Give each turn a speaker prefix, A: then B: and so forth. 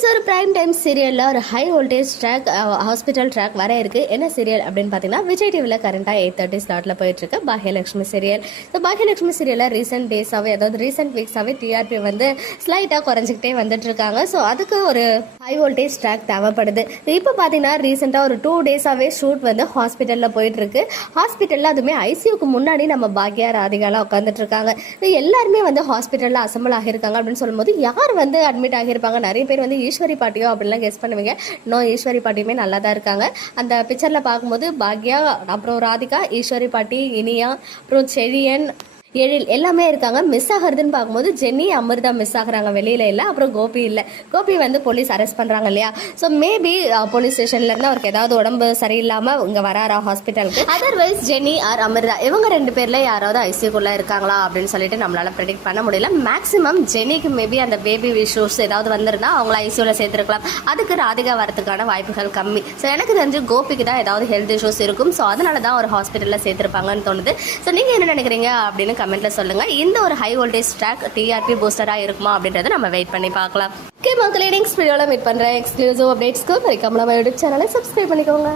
A: Friends ஒரு prime time சீரியலில் ஒரு high voltage track hospital track வர இருக்குது என்ன சீரியல் அப்படின்னு பார்த்தீங்கன்னா விஜய் டிவியில் கரண்ட்டாக எயிட் தேர்ட்டி ஸ்லாட்டில் போயிட்டுருக்கு இருக்கு. சீரியல் ஸோ பாகியலட்சுமி சீரியலில் ரீசெண்ட் டேஸாகவே அதாவது ரீசெண்ட் வீக்ஸாகவே டிஆர்பி வந்து ஸ்லைட்டாக குறைஞ்சிக்கிட்டே வந்துட்டு இருக்காங்க. ஸோ அதுக்கு ஒரு ஹை வோல்டேஜ் ட்ராக் தேவைப்படுது. இப்போ பார்த்தீங்கன்னா ரீசெண்டாக ஒரு டூ டேஸாகவே ஷூட் வந்து ஹாஸ்பிட்டலில் போயிட்டுருக்கு ஹாஸ்பிட்டலில் அதுவுமே ஐசியூக்கு முன்னாடி நம்ம பாக்யா ராதிகாலாம் உட்காந்துட்ருக்காங்க எல்லாருமே வந்து ஹாஸ்பிட்டலில் அசம்பிள் ஆகியிருக்காங்க அப்படின்னு சொல்லும்போது யார் வந்து அட்மிட் ஆகியிருப்பாங்க? நிறைய பேர் வந்து ஈஸ்வரி பாட்டியோ அப்படிலாம் கெஸ் பண்ணுவீங்க. இன்னும் ஈஸ்வரி பாட்டியுமே நல்லா தான் இருக்காங்க. அந்த பிக்சரில் பார்க்கும்போது பாக்யா அப்புறம் ராதிகா ஈஸ்வரி பாட்டி இனியா அப்புறம் செழியன் எழில் எல்லாமே இருக்காங்க. மிஸ் ஆகிறதுன்னு பார்க்கும்போது ஜென்னி அமிர்தா மிஸ் ஆகுறாங்க. வெளியில இல்லை. அப்புறம் கோபி இல்லை. கோபி வந்து போலீஸ் அரெஸ்ட் பண்ணுறாங்க இல்லையா? ஸோ மேபி போலீஸ் ஸ்டேஷன்லேருந்து அவருக்கு ஏதாவது உடம்பு சரியில்லாமல் இங்கே வராரா ஹாஸ்பிட்டலுக்கு அதர்வைஸ் ஜெனி ஆர் அமிர்தா இவங்க ரெண்டு பேரில் யாராவது ஐசியூக்குள்ளே இருக்காங்களா அப்படின்னு சொல்லிட்டு நம்மளால ப்ரெடிக்ட் பண்ண முடியல. மேக்ஸிமம் ஜெனிக்கு மேபி அந்த பேபி இஷ்யூஸ் ஏதாவது வந்திருந்தா அவங்கள ஐசியூவில் சேர்த்துருக்கலாம். அதுக்கு ராதிகா வரதுக்கான வாய்ப்புகள் கம்மி. ஸோ எனக்கு தெரிஞ்சு கோபிக்கு தான் ஏதாவது ஹெல்த் இஷ்யூஸ் இருக்கும். ஸோ அதனால தான் ஒரு ஹாஸ்பிட்டலில் சேர்த்துருப்பாங்கன்னு தோணுது. ஸோ நீங்கள் என்ன நினைக்கிறீங்க அப்படின்னு கமெண்ட்ல சொல்லுங்க. இந்த ஒரு ஹை வோல்டேஜ் ட்ராக் டிஆர்பி பூஸ்டராக இருக்குமா அப்படின்றத நம்ம வெயிட் பண்ணி பார்க்கலாம். ஓகே மக்களே நெக்ஸ்ட் வீடியோவில் மீட் பண்ணுறேன் எக்ஸ்க்ளூசிவ் அப்டேட்ஸ்க்கு மறக்காம நம்ம யூடியூப் சேனலை சப்ஸ்கிரைப் பண்ணிக்கோங்க.